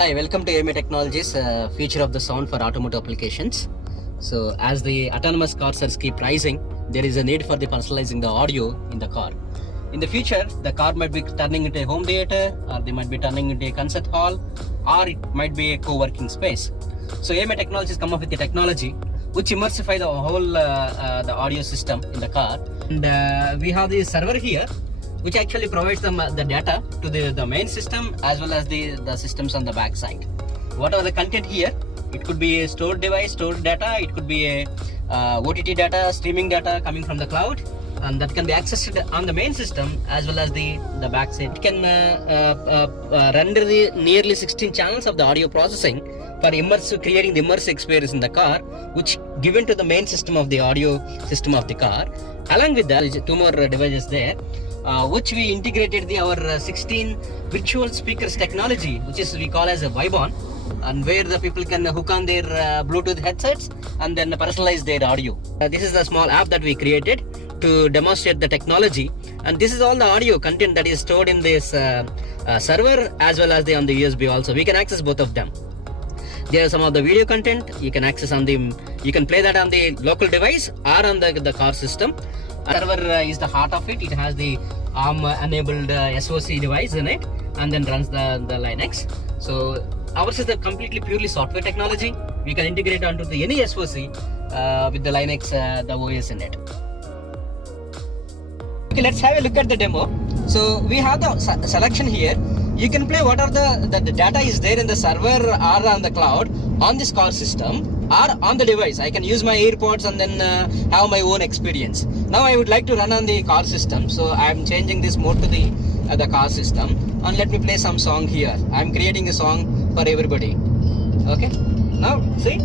Hi, welcome to AMA Technologies, future of the sound for automotive applications. So as the autonomous cars keep rising, there is a need for the personalizing the audio in the car. In the future, the car might be turning into a home theater, or they might be turning into a concert hall, or it might be a co-working space. So AMA Technologies come up with the technology which immersify the whole the audio system in the car. And we have the server here, which actually provides the data to the main system as well as the systems on the back side. Whatever the content here, it could be a stored device, stored data, it could be a OTT data, streaming data coming from the cloud, and that can be accessed on the main system as well as the back side. It can render the nearly 16 channels of the audio processing for creating the immersive experience in the car, which given to the main system of the audio system of the car. Along with that, two more devices there, which we integrated our 16 virtual speakers technology, which is we call as a Vibon, and where the people can hook on their Bluetooth headsets and then personalize their audio. This is the small app that we created to demonstrate the technology, and this is all the audio content that is stored in this server as well as on the USB also. We can access both of them. There are some of the video content you can access on you can play that on the local device or on the car system. Server is the heart of it. It has the ARM enabled SoC device in it and then runs the Linux. So ours is the completely purely software technology. We can integrate onto any SoC with the Linux, the OS in it. Okay, let's have a look at the demo. So we have the selection here. You can play whatever the data is there in the server or on the cloud on this car system or on the device. I can use my AirPods and then have my own experience. Now I would like to run on the car system, so I am changing this mode to the car system, and let me play some song here. I am creating a song for everybody. Okay, now see,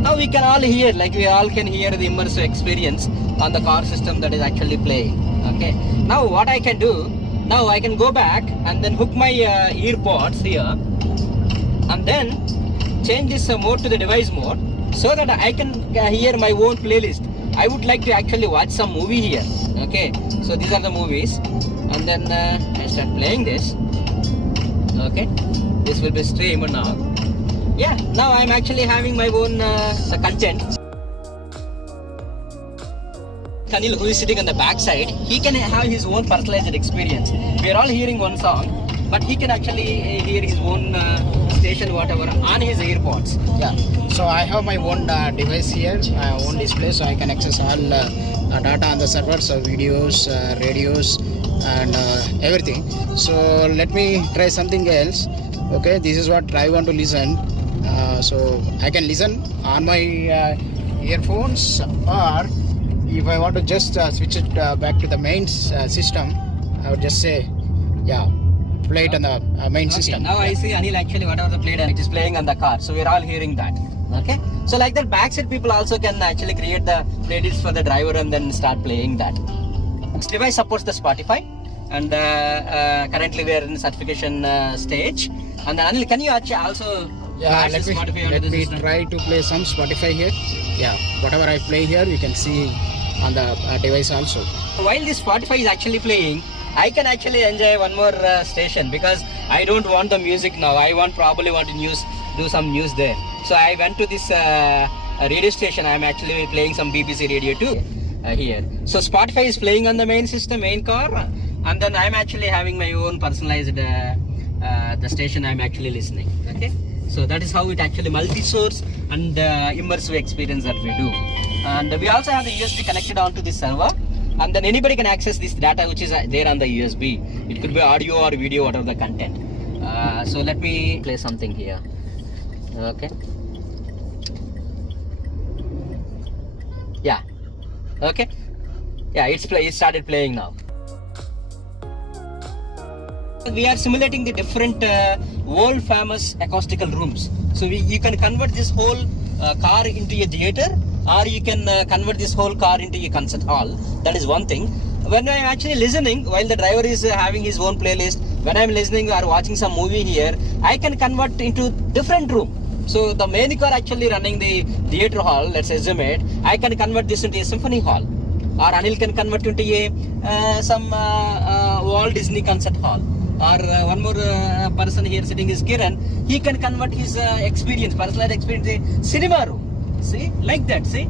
now we can all hear, like we all can hear the immersive experience on the car system that is actually playing. Okay, now what I can do, now I can go back and then hook my earpods here and then change this mode to the device mode so that I can hear my own playlist. I would like to actually watch some movie here. Okay, so these are the movies, and then I start playing this. Okay, this will be streamed now. Yeah, now I'm actually having my own content. Kanil, who is sitting on the back side, he can have his own personalized experience. We are all hearing one song, but he can actually hear his own station, whatever, on his AirPods. Yeah, so I have my own device here, my own display, so I can access all data on the server, so videos, radios, and everything. So let me try something else. Okay, this is what I want to listen. So I can listen on my earphones, or if I want to just switch it back to the main system, I would just say, yeah, play it on the main system. Now I see Anil actually whatever the played, it is playing on the car, so we're all hearing that. Okay, so like that backside people also can actually create the playlists for the driver and then start playing that. This device supports the Spotify, and currently we are in certification stage. And then Anil, can you actually also let me try to play some Spotify here. Yeah, whatever I play here, you can see on the device also. While this Spotify is actually playing, I can actually enjoy one more station, because I don't want the music now. I probably want to do some news there. So I went to this radio station. I'm actually playing some BBC radio too here. So Spotify is playing on the main system, main car, and then I'm actually having my own personalized the station I'm actually listening. Okay, so that is how it actually multi-source and immersive experience that we do. And we also have the USB connected onto this server, and then anybody can access this data which is there on the USB. It could be audio or video, whatever the content. So let me play something here. Okay, yeah, okay, yeah, it started playing now. We are simulating the different world famous acoustical rooms. So you can convert this whole car into a theater, or you can convert this whole car into a concert hall. That is one thing. When I'm actually listening, while the driver is having his own playlist, when I'm listening or watching some movie here, I can convert into different room. So the main car actually running the theater hall, let's assume it, I can convert this into a symphony hall, or Anil can convert into a some Walt Disney concert hall. or one more person here sitting is Kiran, he can convert his experience, personalized experience, cinema room. See, like that. See,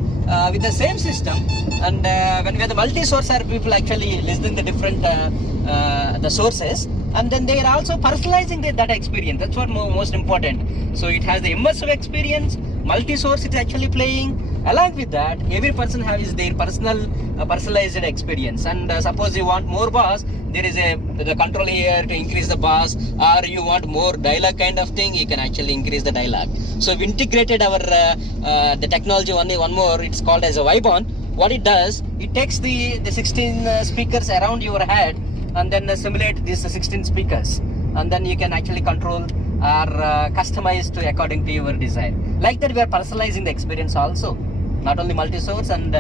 with the same system, and when we have the multi-source, are people actually listening the different the sources, and then they are also personalizing that experience. That's what most important. So it has the immersive experience, multi-source it's actually playing. Along with that, every person has their personal personalized experience. And suppose you want more bass, there is the control here to increase the bass, or you want more dialogue kind of thing, you can actually increase the dialogue. So we integrated our the technology one more. It's called as a Vibon. What it does, it takes the 16 speakers around your head and then simulate these 16 speakers, and then you can actually control or customize to according to your desire. Like that, we are personalizing the experience also. Not only multi-source and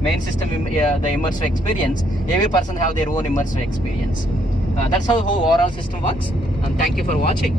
main system, the immersive experience. Every person have their own immersive experience. That's how overall system works. And thank you for watching.